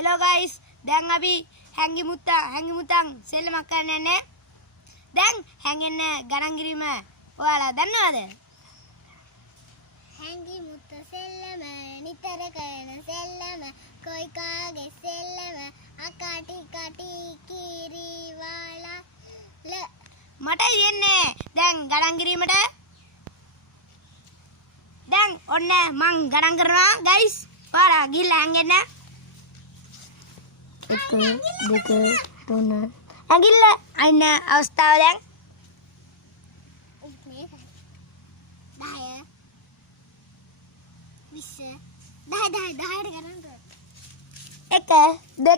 Hello guys, දැන් අපි හැංගි මුත්තන් සෙල්ලමක් කරන්න යන්නේ. දැන් හැංගෙන්න ගණන් කිරීම ඔයාලා දන්නවද? හැංගි මුත්ත සෙල්ලම නිතර කරන සෙල්ලම කොයි කාගේ සෙල්ලම අකාටි කටි කීරි වාලා මට යන්නේ දැන් ගණන් කිරීමට. දැන් ඔන්න මං ගණන් කරනවා guys. ඔයාලා ගිහලා හැංගෙන්න. 1 2 3 ඇඟිල්ල අයින අවස්ථාව දැන් 10 20 10 ගණන් කර 1 2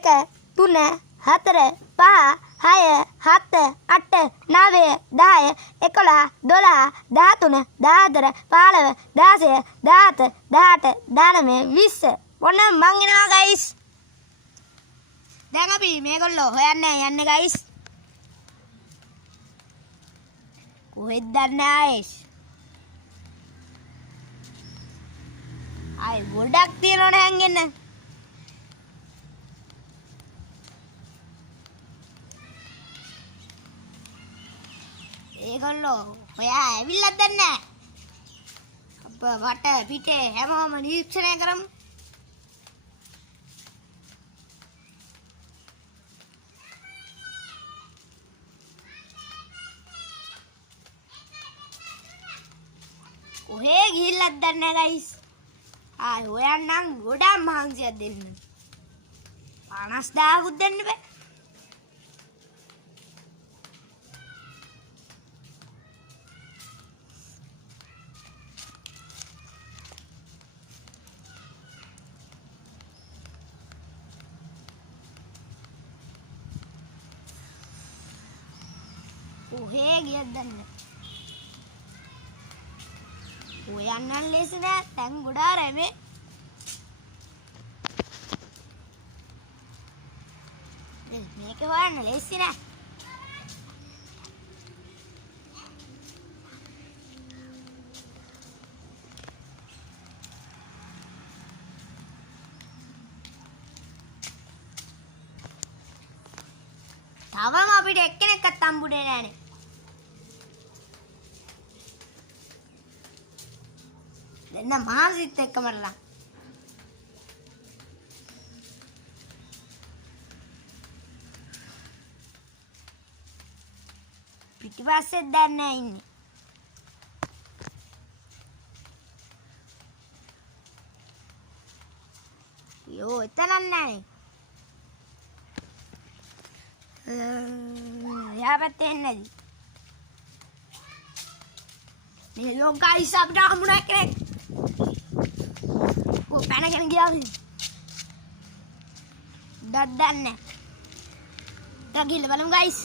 3 4 5 6 7 8 9 10 11 12 13 14 15 16 17 18 19 20 ඔන්න මං එනවා guys. දැන් අපි මේගොල්ලෝ හොයන්න යන්නේ guys. කොහෙද දන්නේ ආයිස්? ආයි ගොඩක් තියනවනේ හැංගෙන්න. ඒගොල්ලෝ හොයා ඇවිල්ලා දන්නේ. අප වට පිටේ හැමෝම නිරීක්ෂණය කරමු. ඔහේ ගිහිල්ලත් දන්නේ guys. ආයි හොයන්නම් ගොඩක් මහන්සියක් දෙන්න. 50000කුත් දෙන්න බෑ. ඔහේ ගියත් දන්නේ. ඔයන්නන් ලේසි නෑ. තැන් ගොඩාක් රැමේ. මේක හොයන්න ලේසි නෑ. තවම අපිට එක්කෙනෙක්වත් හම්බුනේ නෑනේ. දෙන්න මහන්සිත් එක්කමරලා. පිටිපස්සේ දැන් නෑ ඉන්නේ. යෝ එතනක් නෑනේ. යා පැත්තේ එන්නේ නැති. මේ ලෝ ගයිස් අපිට හම්බුනා කෙනෙක්. පැනගෙන ගියාද? දන්නේ. දැන් ගිහලා බලමු guys.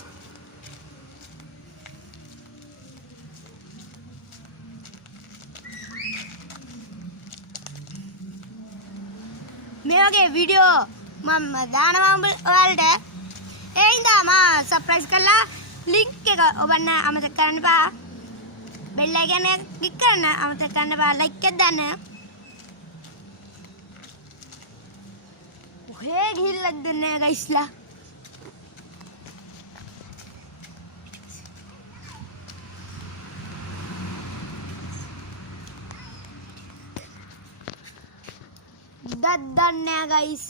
මේ වගේ වීඩියෝ මම දානවා ඔයාලට. ඒ හින්දා මා සබ්ස්ක්‍රයිබ් කරලා ලින්ක් එක ඔබන්න අමතක කරන්න එපා. බෙල් එකන ක්ලික් කරන්න අමතක කරන්න එපා. ලයික් එක දාන්න. ඔහේ ගිහිල්ලා දෙන්නේ ගයිස්ලා. දන්නේ ගයිස්.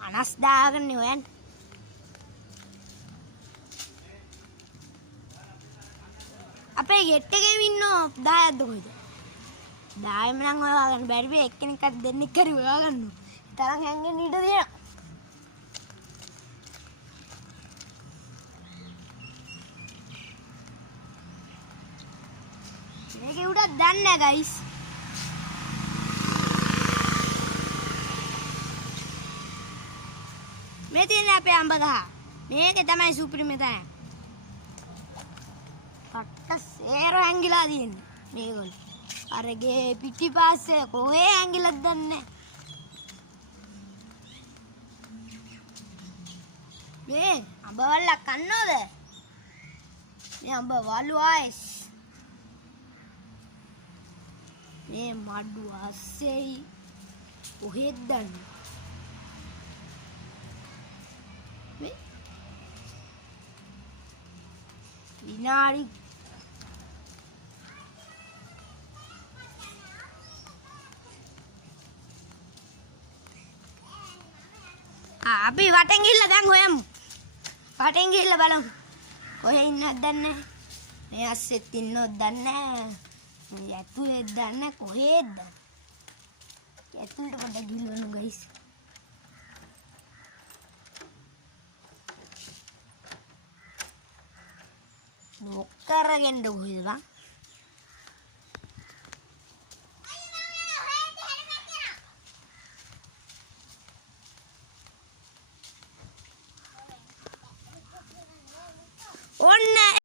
50000 නේ හොයන්නේ. අපේ ගෙට් එකේ ඉන්නෝ 10ක්ද කොහෙද? 10ම නම් හොයාගන්න බැරි වෙයි. එක්කෙනෙක්වත් දෙන්නෙක් කරි හොයාගන්න. තරම් හැංගෙන්න ඉඩ දෙනවා. මේකේ උඩ දන්නේ නැහැ ගයිස්. මේ තියෙන අපේ අඹ ගහ. මේකේ තමයි සුපිරිම තැන. පට්ට සේර හැංගිලා තියෙන්නේ මේගොල්ලෝ. අරගේ පිටිපස්සේ කොහේ හැංගිලාද දන්නේ නැහැ. මේ අඹ වල්ලා කන්නවද? මේ අඹ වලු ආයිස්. මේ මඩු අස්සෙයි කොහෙද දන්නේ? විනාඩි අපි වටෙන් ගිහිල්ලා දැන් හොයමු. වටෙන් ගිහිල්ලා බලමු. කොහෙ ඉන්නවද දන්නේ නැහැ. මේ අස්සෙත් ඉන්නවද දන්නේ නැහැ. මේ ඇතුලේද දන්නේ නැහැ. කොහෙද දන්නේ. ඇතුලට පොඩ්ඩක් ගිහිල්වමු ගයිස්. නොකරගෙන කොහෙද බං?